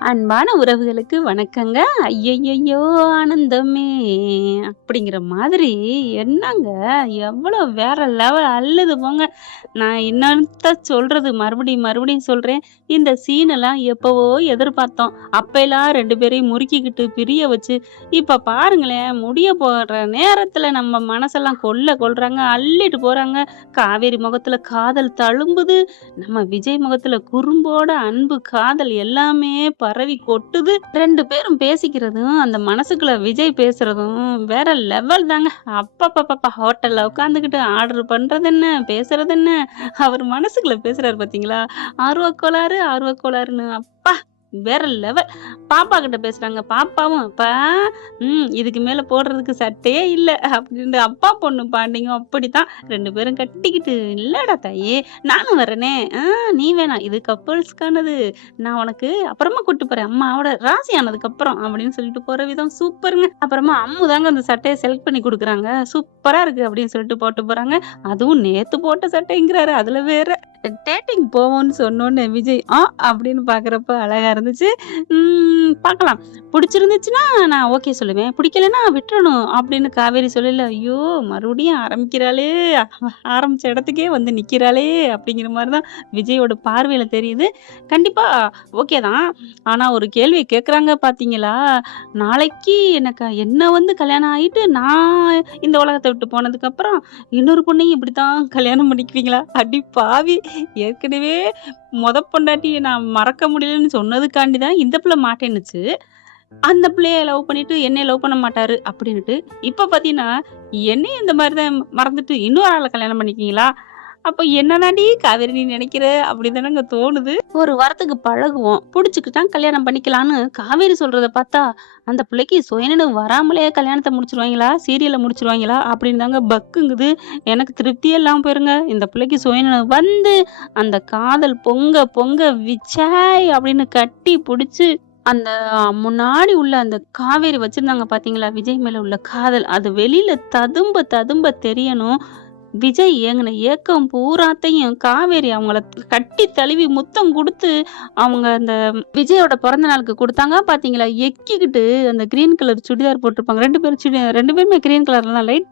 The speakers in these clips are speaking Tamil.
அன்பான உறவுகளுக்கு வணக்கங்க. ஐயையையோ! ஆனந்தமே! அப்படிங்கிற மாதிரி என்னங்க, எவ்வளோ வேற லெவல் அள்ளுது போங்க. நான் என்னத்த சொல்றது? மறுபடியும் மறுபடியும் சொல்றேன். இந்த சீனெல்லாம் எப்பவோ எதிர்பார்த்தோம். அப்பல்லாம் 2 பேரையும் முறுக்கிக்கிட்டு பிரிய வச்சு, இப்ப பாருங்களேன், முடிய போற நேரத்துல நம்ம மனசெல்லாம் கொல்றாங்க, அள்ளிட்டு போறாங்க. காவேரி முகத்துல காதல் தழும்புது. நம்ம விஜய் முகத்துல குறும்போட அன்பு, காதல் எல்லாமே பரவி கொட்டுது. 2 பேரும் பேசிக்கிறதும், அந்த மனசுக்குள்ள விஜய் பேசுறதும் வேற லெவல் தாங்க. அப்பப்பப்பப்பா! ஹோட்டல்ல உட்காந்துக்கிட்டு ஆர்டர் பண்றது என்ன, பேசுறது என்ன, அவர் மனசுக்குள்ள பேசுறாரு பார்த்தீங்களா? ஆர்வக்கோளாறு, ஆர்வக்கோளாறுன்னு அப்பா! வேற லெவல். பாப்பா கிட்ட பேசுறாங்க. பாப்பாவும் அப்பா இதுக்கு மேல போடுறதுக்கு சட்டையே இல்ல அப்படின்னு அப்பா பொண்ணு பாண்டிங்க அப்படித்தான். 2 பேரும் கட்டிக்கிட்டு இல்லடா தாயி நானும் வரேனே. நீ வேணாம். இது கப்புள்ஸ்க்கானது. நான் உனக்கு அப்புறமா கூட்டிட்டு போறேன். அம்மாவோட ராசி ஆனதுக்கு அப்புறம் அப்படின்னு சொல்லிட்டு போற விதம் சூப்பருங்க. அப்புறமா அம்மு தாங்க அந்த சட்டையை செலக்ட் பண்ணி குடுக்குறாங்க. சூப்பரா இருக்கு அப்படின்னு சொல்லிட்டு போட்டு போறாங்க. அதுவும் நேத்து போட்ட சட்டைங்கிறாரு. அதுல வேற டேட்டிங் போவோம்னு சொன்னோன்னே விஜய் அப்படின்னு பாக்குறப்ப அழகா இருந்துச்சு. பார்க்கலாம். புடிச்சிருந்துச்சுன்னா நான் ஓகே சொல்லுவேன். பிடிக்கலன்னா விட்டுறணும் அப்படின்னு காவேரி சொல்லல. ஐயோ! மறுபடியும் ஆரம்பிக்கிறாளே! ஆரம்பிச்ச இடத்துக்கே வந்து நிக்கிறாளே! அப்படிங்கிற மாரி தான் விஜயோட பார்வையில தெரியுது. கண்டிப்பா ஓகே தான். ஆனா ஒரு கேள்வி கேட்குறாங்க பார்த்தீங்களா? நாளைக்கு எனக்கு என்ன வந்து கல்யாணம் ஆயிட்டு நான் இந்த உலகத்த விட்டு போனதுக்கப்புறம் இன்னொரு பொண்ணையும் இப்படித்தான் கல்யாணம் பண்ணிக்குவீங்களா? அடி பாவி! ஏற்கனவே பொண்டாட்டிய நான் மறக்க முடியலன்னு சொன்னதுக்காண்டி தான் இந்த பிள்ளை மாட்டேன்னுச்சு. அந்த பிள்ளைய லவ் பண்ணிட்டு என்னைய லவ் பண்ண மாட்டாரு அப்படின்னுட்டு, இப்ப பார்த்தீங்கன்னா, என்னையும் இந்த மாரி தான் மறந்துட்டு இன்னொரு ஆள கல்யாணம் பண்ணிக்குவீங்களா? அப்ப என்னதாண்டி காவேரி நீ நினைக்கிற? அப்படிதானங்க தோணுது. ஒரு வாரத்துக்கு பழகுவோம். புடிச்சுக்கிட்டா கல்யாணம் பண்ணிக்கலான்னு காவேரி சொல்றத பார்த்தா, அந்த பிள்ளைக்கு சுயநினைவு வராமலே கல்யாணத்த முடிச்சுருவாங்களா? சீரியல முடிச்சுருவாங்களா? அப்படின்னு தாங்க பக்குங்குது. எனக்கு திருப்தியே இல்லாம போயிருங்க. இந்த பிள்ளைக்கு சுயநினைவு வந்து, அந்த காதல் பொங்க பொங்க விச்சாய் அப்படின்னு கட்டி புடிச்சு அந்த முன்னாடி உள்ள அந்த காவேரி வச்சிருந்தாங்க பார்த்தீங்களா? விஜய் மேல உள்ள காதல். அது வெளியில ததும்ப ததும்ப தெரியணும். விஜய் ஏங்குன ஏக்கம் பூராத்தையும் காவேரி அவங்கள கட்டி தழுவி முத்தம் குடுத்து, அவங்க அந்த விஜயோட பிறந்த நாளுக்கு குடுத்தாங்க பார்த்தீங்களா? எக்கிக்கிட்டு அந்த கிரீன் கலர் சுடிதார் போட்டிருப்பாங்க. 2 பேருமே கிரீன் கலர்ல தான் லைட்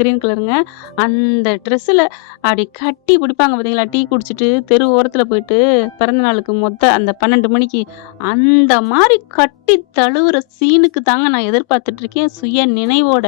கிரீன் கலருங்க. அந்த ட்ரெஸ்ஸுல அப்படி கட்டி பிடிப்பாங்க பார்த்தீங்களா? டீ குடிச்சிட்டு தெரு ஓரத்துல போயிட்டு பிறந்த நாளுக்கு அந்த 12 மணிக்கு அந்த மாரி கட்டி தழுவுற சீனுக்கு தாங்க நான் எதிர்பார்த்துட்டு இருக்கேன். சுய நினைவோட.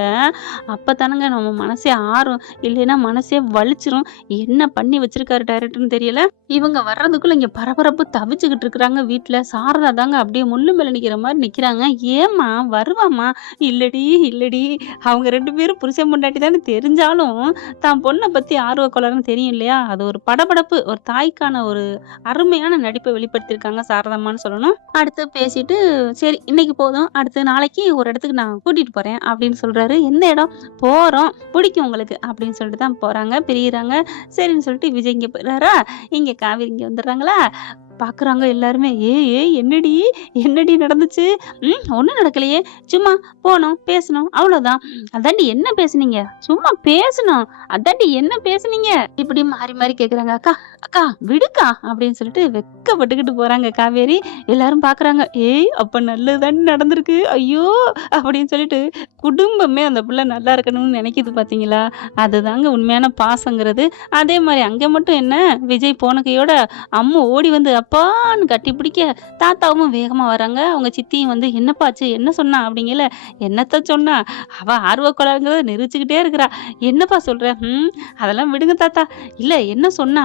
அப்பதானங்க நம்ம மனசே ஆறும். இல்லைன்னா மனசே வலிச்சிரும். என்ன பண்ணி வச்சிருக்காரு டைரக்டர்ன்னு தெரியல. இவங்க வர்றதுக்குள்ள இங்க பரபரப்பு தவிச்சுக்கிட்டு இருக்கிறாங்க வீட்ல. சாரதா தாங்க அப்படியே முள்ளு மேல நிக்கிற மாதிரி நிக்கிறாங்க. ஏம்மா வருவாம்மா? இல்லடி இல்லடி அவங்க 2 பேரும் புருஷன் பொண்டாட்டி தானே தெரிஞ்சாலும் தான் பொண்ணை பத்தி ஆர்வ கோளாறுன்னு தெரியும் இல்லையா? அது ஒரு படபடப்பு. ஒரு தாய்க்கான ஒரு அருமையான நடிப்பை வெளிப்படுத்தியிருக்காங்க சாரதாம்மான்னு சொல்லணும். அடுத்து பேசிட்டு சரி இன்னைக்கு போதும். அடுத்து நாளைக்கு ஒரு இடத்துக்கு நான் கூட்டிட்டு போறேன் அப்படின்னு சொல்றாரு. எந்த இடம்? போறோம். பிடிக்கும் உங்களுக்கு அப்படின்னு சொல்லிட்டு தான் போறாங்க. பிரியிறாங்க. சரின்னு சொல்லிட்டு விஜய் இங்க போயிறாரா? இங்க காவேரி இங்க வந்துடுறாங்களா? பாக்குறாங்க எல்லாருமே. ஏய் என்னடி என்னடி நடந்துச்சு? ஒண்ணும் நடக்கலையே. சும்மா போனோம், பேசணும் அவ்வளவுதான். அதாண்டி என்ன பேசுனீங்க? சும்மா பேசணும். அதாண்டி என்ன பேசுனீங்க? இப்படி மாறி மாறி கேக்குறாங்க. அக்கா அக்கா விடுக்கா அப்படின்னு சொல்லிட்டு வெக்கப்பட்டுக்கிட்டு போறாங்க காவேரி. எல்லாரும் பாக்குறாங்க. ஏய் அப்ப நல்லதுதாண்டி நடந்திருக்கு. ஐயோ அப்படின்னு சொல்லிட்டு குடும்பமே அந்த பிள்ளை நல்லா இருக்கணும்னு நினைக்குது பாத்தீங்களா? அதுதாங்க உண்மையான பாசங்கிறது. அதே மாதிரி அங்க மட்டும் என்ன விஜய் போன கையோட அம்மு ஓடி வந்து அப்பான்னு கட்டி பிடிக்க தாத்தாவும் வேகமா வராங்க. அவங்க சித்தியும் வந்து என்னப்பாச்சு என்ன சொன்னா அப்படிங்கல. என்னத்த சொன்னா? அவ ஆர்வ கோளாறுங்கிறத நிரூபிச்சுக்கிட்டே இருக்கிறா. என்னப்பா சொல்ற? அதெல்லாம் விடுங்க தாத்தா. இல்ல என்ன சொன்னா?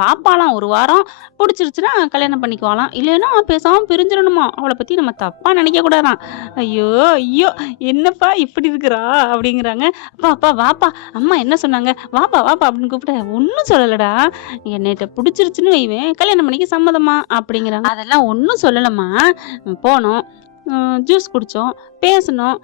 பாப்பாலாம் ஒரு வாரம் பிடிச்சிருச்சுன்னா கல்யாணம் பண்ணிக்குவாளாம். இல்லைன்னா பேசாம பிரிஞ்சிடணுமா? அவளை பத்தி நம்ம தப்பா நினைக்க கூடாதாம். ஐயோ ஐயோ என்னப்பா இப்படி இருக்கிறா அப்படிங்கிறாங்க. அப்பா அப்பா வாப்பா அம்மா என்ன சொன்னாங்க? வாப்பா வாப்பா அப்படின்னு கூப்பிட ஒன்னும் சொல்லலடா. என்னைட்ட பிடிச்சிருச்சுன்னு வைவேன் கல்யாணம் பண்ணிக்க சம்மதமா அப்படிங்கிறாங்க. அதெல்லாம் ஒன்றும் சொல்லலம்மா. போனோம், ஜூஸ் குடிச்சோம், பேசணும்,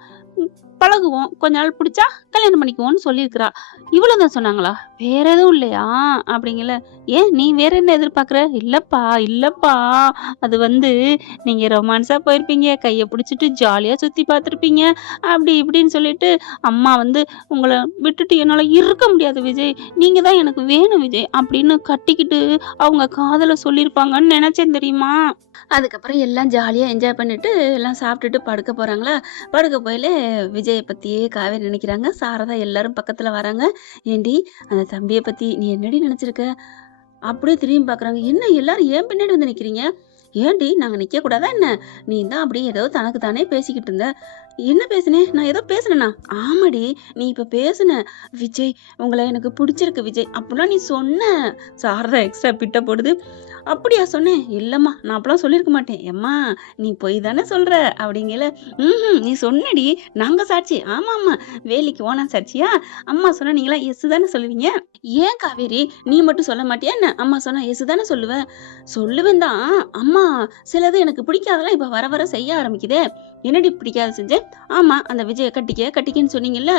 பழகுவோம், கொஞ்ச நாள் பிடிச்சா கல்யாணம் பண்ணிக்குவோம்னு சொல்லியிருக்கிறா. இவ்வளவுதான் சொன்னாங்களா? வேற எதுவும் இல்லையா அப்படிங்கல. ஏன் நீ வேற என்ன எதிர்பார்க்குற? இல்லப்பா இல்லப்பா அது வந்து நீங்க ரொமான்ஸா போயிருப்பீங்க, கையை பிடிச்சிட்டு ஜாலியா சுத்தி பார்த்துருப்பீங்க, அப்படி இப்படின்னு சொல்லிட்டு அம்மா வந்து உங்களை விட்டுட்டு என்னால இருக்க முடியாது விஜய், நீங்க தான் எனக்கு வேணும் விஜய் அப்படின்னு கட்டிக்கிட்டு அவங்க காதல சொல்லியிருப்பாங்கன்னு நினைச்சேன் தெரியுமா? அதுக்கப்புறம் எல்லாம் ஜாலியா என்ஜாய் பண்ணிட்டு எல்லாம் சாப்பிட்டுட்டு படுக்க போறாங்களா, படுக்க போயில விஜய பத்தியே காவேரி நினைக்கிறாங்க. சாரதா எல்லாரும் பக்கத்துல வராங்க. "ஏண்டி அந்த தம்பிய பத்தி நீ என்னடி நினைச்சிருக்க?" அப்படியே திரும்பி பார்க்குறாங்க. "என்ன எல்லாரும் ஏன் பின்னாடி வந்து நிக்கிறீங்க? ஏன்டி நாங்க நிக்கக்கூடாதா என்ன? நீ தான் அப்படியே ஏதோ தனக்கு தானே பேசிக்கிட்டு இருந்த." "என்ன பேசினேன்? நான் ஏதோ பேசுனேனா?" "ஆமாடி, நீ இப்ப பேசுன. விஜய் உங்கள எனக்கு பிடிச்சிருக்கு விஜய்." அப்படிலாம் நீ சொன்ன. சாரதா எக்ஸ்ட்ரா பிட்ட போடுது. "அப்படியா சொன்னேன்?" "இல்லம்மா, நான் அப்பலாம் சொல்லியிருக்க மாட்டேன்." "எம்மா நீ பொய் தானே சொல்ற." அப்படிங்கையில, நீ சொன்னடி. நாங்க சாட்சி." "ஆமாமா, வேலிக்கு ஓனா சாட்சியா? அம்மா சொன்னா நீங்கலாம் எஸ் தானே சொல்லுவீங்க." "ஏன் காவேரி நீ மட்டும் சொல்ல மாட்டியா என்ன? அம்மா சொன்னா எஸ் தானே சொல்லுவ." "சொல்லுவேன் தான். அம்மா சிலது எனக்கு பிடிக்காதெல்லாம் இப்ப வர வர செய்ய ஆரம்பிக்குதே." "என்னடி பிடிக்காத செஞ்சேன்?" "ஆமா, அந்த விஜய கட்டிக்க கட்டிக்கன்னு சொன்னீங்கல்ல."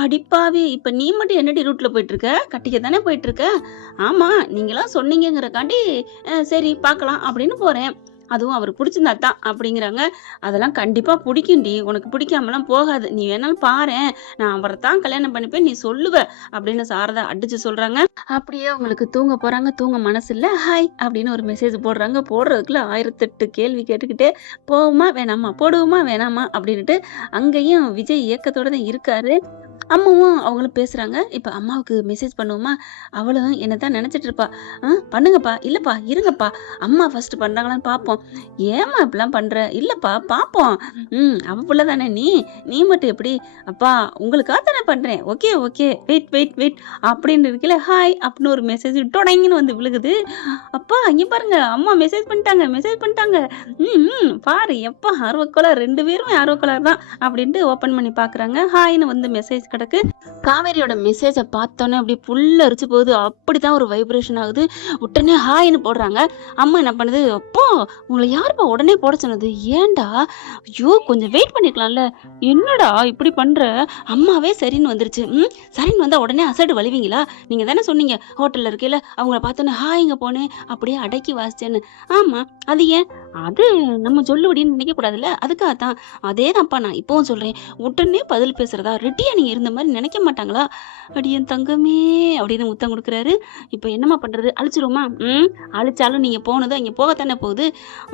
"அடிப்பாவி! இப்ப நீ மட்டும் என்னடி ரூட்ல போயிட்டுருக்க? கட்டிக்க தானே போயிட்டுருக்க?" "ஆமா, நீங்கலாம் சொன்னீங்கங்கறக்காண்டி சரி பார்க்கலாம் அப்படின்னு போறேன். அதுவும் அவருக்கு பிடிச்சிருந்தா தான்." அப்படிங்கிறாங்க. "அதெல்லாம் கண்டிப்பா பிடிக்கும்டி. உனக்கு பிடிக்காமலாம் போகாது. நீ வேணாலும் பாரேன். நான் அவர தான் கல்யாணம் பண்ணிப்பேன் நீ சொல்லுவ." அப்படின்னு சாரதா அடிச்சு சொல்றாங்க. அப்படியே அவங்களுக்கு தூங்க போறாங்க. தூங்க மனசு இல்ல. ஹாய் அப்படின்னு ஒரு மெசேஜ் போடுறாங்க. போடுறதுக்குள்ள 1008 கேள்வி கேட்டுக்கிட்டே, போவோமா வேணாமா? போடுவோமா வேணாமா? அப்படின்னுட்டு அங்கேயும் விஜய் ஏக்கத்தோட தான் இருக்காரு. அம்மாவும் அவங்களும் பேசுறாங்க. இப்ப அம்மாவுக்கு மெசேஜ் பண்ணுவோமா? அவளும் என்னதான் நெனச்சிட்டு இருப்பா. பண்ணுங்கப்பா. இல்லப்பா இருங்கப்பா. அம்மா ஃபர்ஸ்ட் பண்றாங்களான்னு பாப்போம்." "ஏம்மா இப்படிலாம் பண்ற?" "இல்லப்பா பாப்போம்." அவ புள்ள தானே நீ. நீ மட்டும் எப்படி?" "அப்பா உங்களுக்காக தானே பண்றேன்." "Okay, okay. Wait, wait, wait." அப்படின்னு இருக்கையில, ஹாய் அப்படின்னு ஒரு மெசேஜ் டொடங்குன்னு வந்து விழுகுது. "அப்பா இங்க பாருங்க. அம்மா மெசேஜ் பண்ணிட்டாங்க, மெசேஜ் பண்ணிட்டாங்க." பாரு எப்பா ஆர்வக்கோளார் 2 பேருமே ஆர்வக்கோளார் தான்." அப்படின்ட்டு ஓப்பன் பண்ணி பாக்குறாங்க. ஹாய்ன்னு வந்து மெசேஜ் கிடக்கு. காவேரியோட மெசேஜ பார்த்தோன்னே அப்படியே புல்லரிச்சு போகுது. அப்படித்தான் ஒரு வைப்ரேஷன் ஆகுது. உடனே ஹாய்ன்னு போடுறாங்க. அம்மா என்ன பண்ணுது, "அப்பா உங்கள யாருப்பா உடனே போட சொன்னது? ஏன்டா? ஐயோ! கொஞ்சம் வெயிட் பண்ணிருக்கலாம்ல. என்னடா இப்படி பண்ற?" அம்மாவே சரின்னு வந்துருச்சு. சரின்னு வந்தா உடனே அசடு வழிவீங்களா? நீங்க தானே சொன்னீங்க ஹோட்டல்ல இருக்கையில அவங்கள பார்த்தோன்னே ஹாய்ங்க போனேன். அப்படியே அடக்கி வாசிச்சேன்னு. "ஆமா, அது ஏன்?" "அது நம்ம சொல்லுபடின்னு நினைக்க கூடாதுல்ல. அதுக்காகத்தான்." "அதேதான்ப்பா நான் இப்பவும் சொல்றேன். உடனே பதில் பேசுறதா ரெடியா நீங்க இருந்த மாதிரி நினைக்க மாட்டாங்களா?" "அடி என் தங்கமே" அப்படின்னு முத்தம் கொடுக்குறாரு. "இப்ப என்னம்மா பண்றது? அழிச்சிருவோமா?" அழிச்சாலும் நீங்க போனது அங்க போகத்தானே போகுது."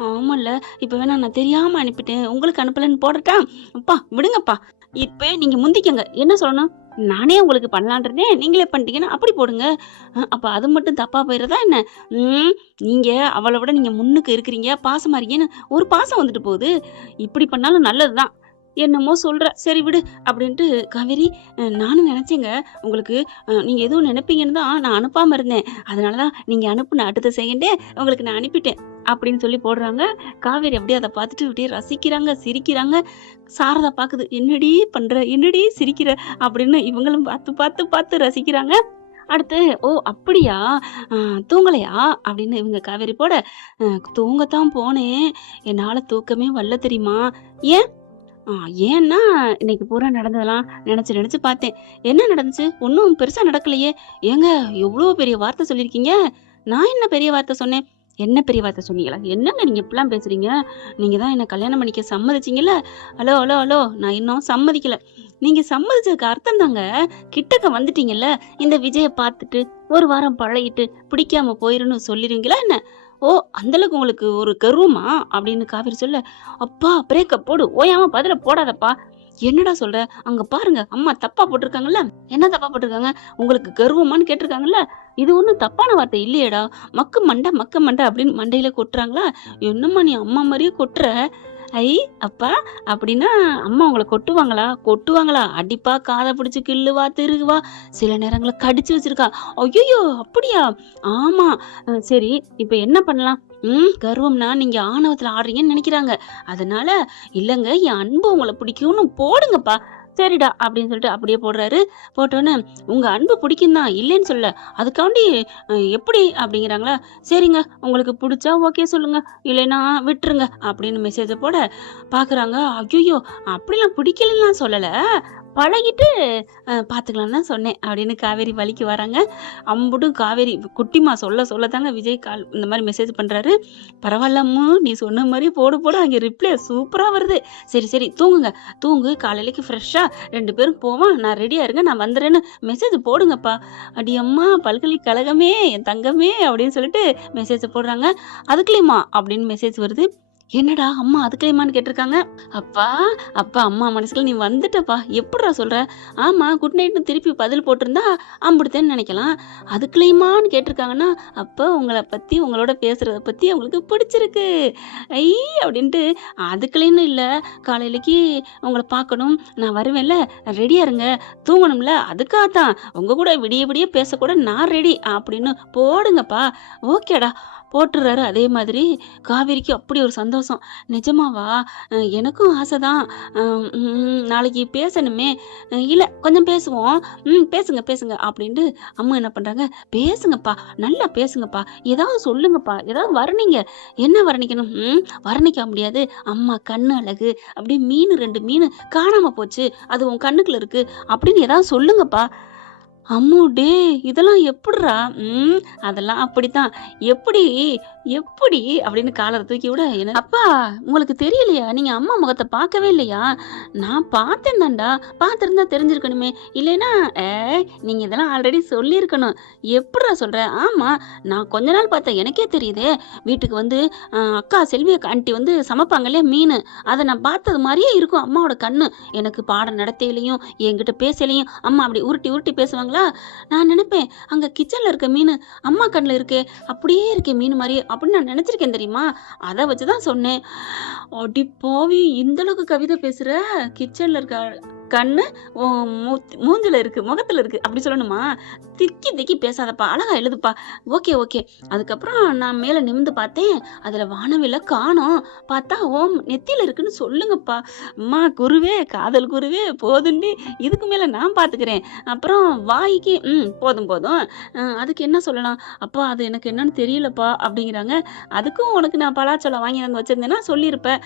"ஆமால்ல, இப்ப வேணா நான் தெரியாம அனுப்பிட்டேன். உங்களுக்கு அனுப்பலன்னு போடட்டா?" "அப்பா விடுங்கப்பா. இப்பயே நீங்க முந்திக்கங்க." "என்ன சொல்லணும்?" "நானே உங்களுக்கு பண்ணலான்னு இருந்தேன். நீங்களே பண்ணிட்டீங்கன்னா அப்படி போடுங்க." அப்ப அது மட்டும் தப்பா போயிறதா என்ன?" "ம் நீங்க அவள விட நீங்க முன்னுக்கு இருக்கிறீங்க. பாசமா இருக்கீங்கன்னு ஒரு பாசம் வந்துட்டு போகுது. இப்படி பண்ணாலும் நல்லதுதான்." "என்னமோ சொல்ற. சரி விடு." அப்படின்ட்டு காவேரி, நானும் நெனச்சேங்க. உங்களுக்கு நீங்க எதுவும் நெனைப்பீங்கன்னு தான் நான் அனுப்பாம இருந்தேன். அதனால தான் நீங்க அனுப்புன அடுத்த செகண்டே உங்களுக்கு நான் அனுப்பிட்டேன்." அப்படின்னு சொல்லி போடுறாங்க. காவேரி அப்படியே அத பார்த்துட்டு அப்படியே ரசிக்கிறாங்க, சிரிக்கிறாங்க. சாரதா பாக்குது. "என்னடி பண்ற? என்னடி சிரிக்கிற?" அப்படின்னு இவங்களும் பார்த்து, பார்த்து, பார்த்து ரசிக்கிறாங்க. அடுத்து, "ஓ! அப்படியா? அ தூங்கலையா?" அப்படின்னு இவங்க காவேரி போட, தூங்கத்தான் போனேன். என்னால தூக்கமே வரல தெரியுமா?" "ஏன்?" ஆ ஏன்னா, இன்னைக்கு பூரா நடந்ததெல்லாம் நெனச்சு நெனச்சு பார்த்தேன். "என்ன நடந்துச்சு? ஒண்ணும் பெருசா நடக்கலையே." "ஏங்க எவ்ளோ பெரிய வார்த்தை சொல்லியிருக்கீங்க." "நான் என்ன பெரிய வார்த்தை சொன்னேன்?" "என்ன பெரிய வார்த்தை சொன்னீங்களா? என்னங்க நீங்க இப்படிலாம் பேசுறீங்க? நீங்க தான் என்ன கல்யாணம் பண்ணிக்க சம்மதிச்சீங்கல்ல." "Hello, hello, hello. நான் இன்னும் சம்மதிக்கல." நீங்க சம்மதிச்சதுக்கு அர்த்தம் தாங்க. கிட்டக்க வந்துட்டீங்கல்ல. இந்த விஜய பார்த்துட்டு, ஒரு வாரம் பழகிட்டு, பிடிக்காம போயிருன்னு சொல்லிருவீங்களா என்ன?" "ஓ! அந்த அளவுக்கு உங்களுக்கு ஒரு கர்வமா?" அப்படின்னு காவேரி சொல்ல, "அப்பா பிரேக்கப் போடு. ஓயாம பதில போடாதப்பா." "என்னடா சொல்ற? அங்க பாருங்க அம்மா தப்பா போட்டுருக்காங்கல்ல." "என்ன தப்பா போட்டுருக்காங்க? உங்களுக்கு கர்வமான்னு கேட்டுருக்காங்கல்ல." "இது ஒண்ணும் தப்பான வார்த்தை இல்லையேடா. மக்கு மண்டை, மக்க மண்டை அப்படின்னு மண்டையில கொட்டுறாங்களா?" "என்னம்மா நீ அம்மா மாரியே கொட்டுற?" "ஐ! அப்பா அப்படின்னா அம்மா உங்கள கொட்டுவாங்களா? கொட்டுவாங்களா? அடிப்பா, காத பிடிச்சு கிள்ளுவா, திருகுவா, சில நேரங்கள்ல கடிச்சு வச்சிருக்கா." "ஐய்யய்யோ! அப்படியா?" "ஆமா." சரி இப்ப என்ன பண்ணலாம்?" கர்வம்னா நீங்க ஆணவத்துல ஆடுறீங்கன்னு நெனைக்கிறாங்க. அதனால, "இல்லங்க என் அன்பு உங்கள பிடிக்கும்னு போடுங்கப்பா." "சரிடா" அப்படின்னு சொல்லிட்டு அப்படியே போடுறாரு. போட்டோனே, "உங்க அன்பு பிடிக்கும் தான், இல்லைன்னு சொல்லல. அதுக்காண்டி எப்படி?" அப்படிங்கிறாங்களா. "சரிங்க உங்களுக்கு புடிச்சா ஓகே சொல்லுங்க. இல்லைன்னா விட்டுருங்க." அப்படின்னு மெசேஜ போட பாக்குறாங்க. "ஐய்யய்யோ! அப்படிலாம் பிடிக்கலன்னுலாம் சொல்லல. பழகிட்டு பார்த்துக்கலாம் தான் சொன்னேன் அப்படின்னு காவேரி வழிக்கு வராங்க. அம்புட்டும் காவேரி குட்டிமா சொல்லத்தாங்க விஜய் இந்த மாதிரி மெசேஜ் பண்ணுறாரு. பரவாயில்ல அம்மு, நீ சொன்ன மாதிரி போடு அங்கே ரிப்ளை சூப்பராக வருது. சரி தூங்கு, காலையிலைக்கு ஃப்ரெஷ்ஷாக 2 பேரும் போவோம், நான் ரெடியாக இருங்க, நான் வந்துடுறேன்னு மெசேஜ் போடுங்கப்பா. அடி அம்மா பல்கலைக்கழகமே என் தங்கமே அப்படின்னு சொல்லிட்டு மெசேஜை போடுறாங்க. அதுக்குள்ளேயுமா அப்படின்னு மெசேஜ் வருது. என்னடா அம்மா அதுக்குள்ளேயுமான்னு கேட்டிருக்காங்க. அப்பா அம்மா மனசுல நீ வந்துட்டப்பா, எப்படிடா சொல்ற? ஆமா குட் நைட்னு திருப்பி பதில் போட்டிருந்தா அம்பிடுத்தேன்னு நினைக்கலாம். அதுக்குள்ளேயுமான்னு கேட்டிருக்காங்கன்னா அப்போ உங்களை பத்தி உங்களோட பேசுறத பத்தி அவங்களுக்கு பிடிச்சிருக்கு ஐ அப்படின்ட்டு. அதுக்குள்ளேன்னு இல்லை, காலையிலக்கு உங்களை பார்க்கணும், நான் வருவேன்ல, ரெடியா இருங்க, தூங்கணும்ல, அதுக்காகத்தான் உங்க கூட விடிய பேசக்கூட நான் ரெடி அப்படின்னு போடுங்கப்பா. ஓகேடா போட்டுறாரு. அதே மாதிரி காவேரிக்கு அப்படி ஒரு சந்தோஷம். நிஜமாவா? எனக்கும் ஆசைதான், நாளைக்கு பேசணுமே. இல்லை கொஞ்சம் பேசுவோம், பேசுங்க அப்படின்ட்டு அம்மா என்ன பண்ணுறாங்க, பேசுங்கப்பா, நல்லா பேசுங்கப்பா, ஏதாவது சொல்லுங்கப்பா, ஏதாவது வர்ணிங்க. என்ன வர்ணிக்கணும்? வர்ணிக்க முடியாது, அம்மா கண்ணு அழகு, அப்படி 2 மீன் காணாமல் போச்சு, அது உன் கண்ணுக்குள்ள இருக்கு அப்படின்னு ஏதாவது சொல்லுங்கப்பா. அம்மு டே இதெல்லாம் எப்படிரா? அதெல்லாம் அப்படித்தான். எப்படி எப்படி அப்படின்னு காலரை தூக்கி விட, என்ன அப்பா உங்களுக்கு தெரியலையா? நீங்க அம்மா முகத்தை பார்க்கவே இல்லையா? நான் பார்த்தேன் தான்டா, பார்த்துருந்தா தெரிஞ்சிருக்கணுமே. இல்லைன்னா நீங்க இதெல்லாம் ஆல்ரெடி சொல்லியிருக்கணும். எப்படிரா சொல்ற? ஆமா நான் கொஞ்ச நாள் பார்த்தேன், எனக்கே தெரியுதே. வீட்டுக்கு வந்து அக்கா செல்வி ஆண்டி வந்து சமைப்பாங்க இல்லையா மீன், அதை நான் பார்த்தது மாதிரியே இருக்கும் அம்மாவோட கண்ணு. எனக்கு பாடம் நடத்தையிலையும் என்கிட்ட பேசலையும் அம்மா அப்படி உருட்டி பேசுவாங்களா, நான் நினைப்பேன் அங்க கிச்சன்ல இருக்க மீன் அம்மா கண்ணில் இருக்கே, அப்படியே இருக்கே மீன் மாதிரி அப்படின்னு நான் நினைச்சிருக்கேன் தெரியுமா. அதை வச்சுதான் சொன்னேன். அடி பாவி, இந்த அளவுக்கு கவிதை பேசுற? கிச்சன்ல இருக்க கண்ணு மூஞ்சில இருக்கு, முகத்துல இருக்கு அப்படி சொல்லணுமா? திக்கி பேசாதப்பா, அழகா எழுதுப்பா. ஓகே. அதுக்கப்புறம் நான் மேல நிமிந்து பார்த்தேன், அதுல வானவில்ல காணோம். பார்த்தா ஓம் நெத்தியில இருக்குன்னு சொல்லுங்கப்பா. அம்மா குருவே, காதல் குருவே, போதுண்டி, இதுக்கு மேல நான் பாத்துக்கிறேன். அப்புறம் வாய்க்கு போதும் அதுக்கு என்ன சொல்லலாம்? அப்பா அது எனக்கு என்னன்னு தெரியலப்பா அப்படிங்கிறாங்க. அதுக்கும் உனக்கு நான் பலாச்சோளம் வாங்கி வந்து வச்சிருந்தேன்னா சொல்லியிருப்பேன்.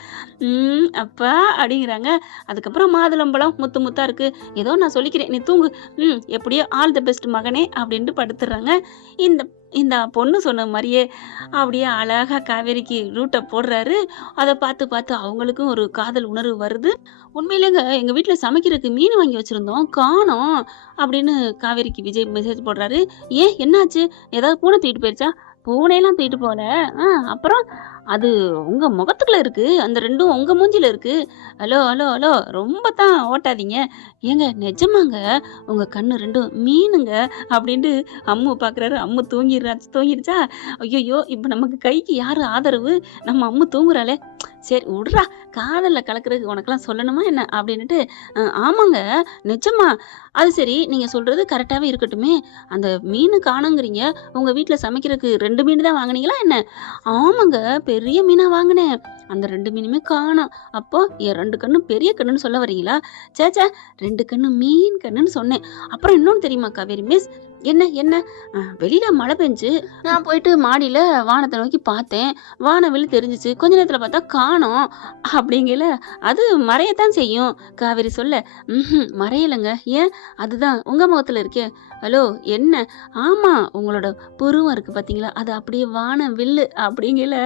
அப்பா அப்படிங்கிறாங்க. அதுக்கப்புறம் மாதுளம்பழம் முத்தா இருக்கு, ஏதோ நான் சொல்லிக்கிறேன், நீ தூங்கு, எப்படியோ ஆல் தி பெஸ்ட் மகனே அப்படின்ட்டு படுத்துடுறாங்க. இந்த பொண்ணு சொன்ன மாதிரியே அப்படியே அழகா காவேரிக்கு ரூட்டை போடுறாரு. அதை பார்த்து அவங்களுக்கும் ஒரு காதல் உணர்வு வருது. உண்மையிலேங்க எங்க வீட்டில் சமைக்கிறதுக்கு மீன் வாங்கி வச்சிருந்தோம், காணோம் அப்படின்னு காவேரிக்கு விஜய் மெசேஜ் போடுறாரு. ஏன் என்னாச்சு? ஏதாவது பூனை தூக்கிட்டு போயிடுச்சா? பூனையெல்லாம் தூக்கிட்டு போல. அப்புறம் அது உங்க முகத்துக்குள்ள இருக்கு, அந்த 2ம் உங்க மூஞ்சில இருக்கு. ஹலோ ரொம்ப தான் ஓட்டாதீங்க. ஏங்க நிஜமாங்க உங்க கண்ணு 2ம் மீனுங்க அப்படின்ட்டு அம்மு பார்க்குறாரு. அம்மு தூங்கிருச்சா? ஐயோ இப்போ நமக்கு கைக்கு யாரு ஆதரவு? நம்ம அம்மு தூங்குறாளே, சரி விடுறா, காதலில் கலக்கிறதுக்கு உனக்கெல்லாம் சொல்லணுமா என்ன அப்படின்னுட்டு. ஆமாங்க நிஜமா. அது சரி, நீங்கள் சொல்கிறது கரெக்டாகவே இருக்கட்டுமே, அந்த மீன் காணுங்கிறீங்க, உங்கள் வீட்டில் சமைக்கிறதுக்கு 2 மீன் தான் வாங்கினீங்களா என்ன? ஆமாங்க பெரிய மீனாக வாங்கினேன், அந்த 2 மீனுமே காணோம். அப்போ என் 2 கண்ணும் பெரிய கண்ணுன்னு சொல்ல வரீங்களா? சேச்சா 2 கண்ணு மீன் கண்ணுன்னு சொன்னேன். அப்புறம் இன்னொன்று தெரியுமா காவேரி மிஸ்? என்ன வெளியில மழை பெஞ்சு நான் போயிட்டு மாடியில வானத்தை நோக்கி பார்த்தேன், வானவில் தெரிஞ்சிச்சு, கொஞ்ச நேரத்துல பார்த்தா காணோம் அப்படிங்கல. அது மறையத்தான் செய்யும் காவேரி சொல்ல. மறையலைங்க. ஏன்? அதுதான் உங்க முகத்துல இருக்கே. ஹலோ என்ன? ஆமா உங்களோட புருவம் இருக்கு பாத்தீங்களா, அது அப்படியே வான வில்லு அப்படிங்கல.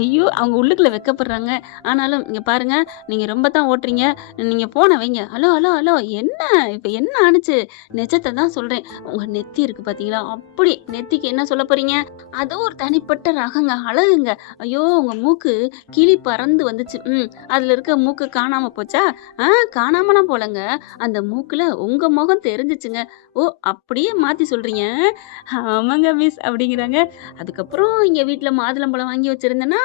ஐயோ அவங்க உள்ளுக்குள்ள வெக்கப்படுறாங்க. ஆனாலும் இங்க பாருங்க, நீங்க ரொம்ப தான் ஓட்டுறீங்க, நீங்க போன வைங்க. ஹலோ என்ன இப்ப என்ன ஆணுச்சு? நிஜத்தை தான் சொல்றேன். உங்க நெத்தி இருக்கு பாத்தீங்களா, அப்படி நெத்திக்கு என்ன சொல்ல போறீங்க? அது ஒரு தனிப்பட்ட ரகங்க, அழகுங்க. ஐயோ உங்க மூக்கு கிளி பறந்து வந்துச்சு, அதுல இருக்க மூக்கு காணாம போச்சா? காணாமலாம் போலங்க, அந்த மூக்குல உங்க முகம் தெரிஞ்சிச்சுங்க. ஓ அப்படியே மாத்தி சொல்றீங்க? ஆமாங்க மிஸ் அப்படிங்கிறாங்க. அதுக்கப்புறம் இங்க வீட்டுல மாதுளம்பழம் வாங்கி வச்சிருந்தேன்னா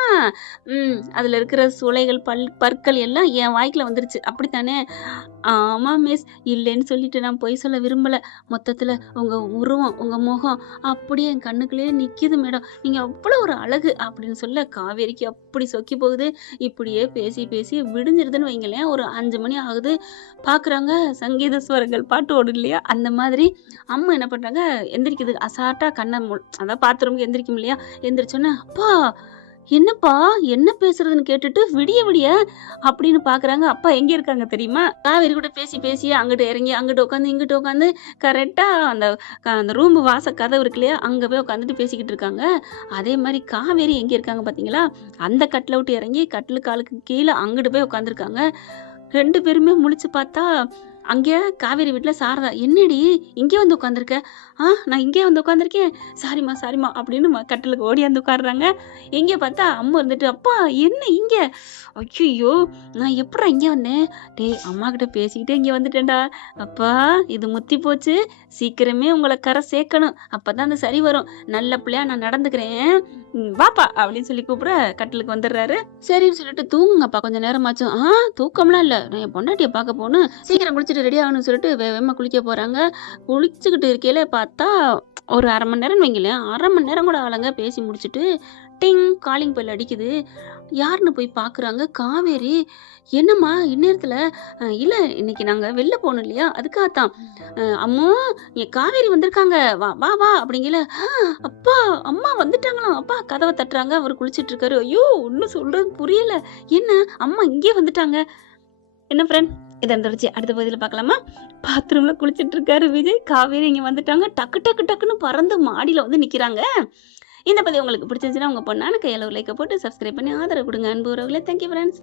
அதுல இருக்கிற சுளைகள் பற்கள் எல்லாம் என் வாய்க்குல வந்துருச்சு அப்படித்தானே? ஆமா மிஸ், இல்லைன்னு சொல்லிட்டு நான் பொய் சொல்ல விரும்பல. மொத்தத்துல உங்க உருவம் உங்க முகம் அப்படியே என் கண்ணுக்குள்ளேயே நிக்குது மேடம், நீங்க அவ்வளவு ஒரு அழகு அப்படின்னு சொல்ல காவேரிக்கு அப்படி சொக்கி போகுது. இப்படியே பேசி விடிஞ்சிருதுன்னு வைங்களேன். ஒரு 5 மணி ஆகுது. பாக்குறாங்க சங்கீத ஸ்வரங்கள் பாட்டு ஓடும் இல்லையா, அந்த மாதிரி அம்மா என்ன பண்றாங்க, எந்திரிக்குது அசாட்டா கண்ணை அதான் பாத்ரூமுக்கு எந்திரிக்கும் இல்லையா, எந்திரிச்சோன்னே அப்பா என்னப்பா என்ன பேசுறதுன்னு கேட்டுட்டு விடிய விடிய அப்படின்னு பாக்குறாங்க. அப்பா எங்க இருக்காங்க தெரியுமா? காவேரி கூட பேசி பேசி அங்கிட்டு இறங்கி அங்கிட்டு உட்காந்து இங்கிட்டு உட்காந்து கரெக்டா அந்த ரூம் வாச கதவு இருக்கு இல்லையா? அங்க போய் உட்காந்துட்டு பேசிக்கிட்டு இருக்காங்க. அதே மாதிரி காவேரி எங்க இருக்காங்க பாத்தீங்களா? அந்த கட்டில விட்டு இறங்கி கட்டிலு காலுக்கு கீழே அங்கிட்டு போய் உட்காந்துருக்காங்க. 2 பேருமே முழிச்சு பார்த்தா, அங்க காவேரி வீட்ல சாரதா, "என்னடி இங்கே வந்து உட்காந்துருக்க?" நான் இங்கே வந்து உட்காந்துருக்கேன்." "சாரிம்மா, சாரிம்மா" அப்படின்னு கட்டிலுக்கு ஓடியாந்து உட்காருறாங்க. எங்கே பார்த்தா அம்மு இருந்துட்டு, "அப்பா என்ன இங்க?" "ஐயய்யோ! நான் எப்புட்றா இங்க வந்தேன்?" "டேய் அம்மாகிட்ட பேசிக்கிட்டே இங்க வந்துட்டேன்டா." "அப்பா இது முத்தி போச்சு. சீக்கிரமே உங்கள கரை சேர்க்கணும். அப்பதான் அது சரி வரும். நல்ல பிள்ளையா நான் நடந்துக்கிறேன். வாப்பா" அப்படின்னு சொல்லி கூப்பிட கட்டிலுக்கு வந்துடுறாரு. சரின்னு சொல்லிட்டு, "தூங்குங்கப்பா கொஞ்சம் நேரமாச்சும்." தூக்கம்லாம் இல்ல. நான் என் பொண்டாட்டிய பார்க்க போணும். சீக்கிரம் குளிச்சுட்டு ரெடி ஆகணும்னு சொல்லிட்டு வேகமா குளிக்க போறாங்க. குளிச்சுக்கிட்டு இருக்கையில பார்த்தா, ஒரு 1/2 மணி நேரம்னு வைங்களேன். 1/2 மணி நேரம் கூட ஆகலங்க பேசி முடிச்சுட்டு. டிங் காலிங் பெல் அடிக்குது. யாருன்னு போய் பார்க்குறாங்க, காவேரி. "என்னம்மா இந்நேரத்துல?" இல்ல இன்னைக்கு நாங்க வெளில போனோம் இல்லையா? அதுக்காகத்தான்." அம்மு என் காவேரி வந்திருக்காங்க. வா வா வா" அப்படிங்கல. அப்பா அம்மா வந்துட்டாங்களாம். அப்பா கதவ தட்டுறாங்க. அவரு குளிச்சிட்டு இருக்காரு. ஐயோ! ஒண்ணும் சொல்றது புரியல. என்ன அம்மா இங்கே வந்துட்டாங்க. என்ன ஃப்ரெண்ட் இதன் தொடர்ச்சி அடுத்த பகுதியில பார்க்கலாமா? பாத்ரூம்ல குளிச்சிட்டு இருக்காரு விஜய். காவேரி இங்க வந்துட்டாங்க. டக்கு டக்கு டக்குன்னு பறந்து மாடியில வந்து நிக்கிறாங்க. இந்த பதிவு உங்களுக்கு பிடிச்சிருந்துச்சுன்னா உங்க பொண்ணான கையால ஒரு லைக்க போட்டு சப்ஸ்கிரைப் பண்ணி ஆதரவு கொடுங்க. அன்பு உறவுகளே. Thank you friends.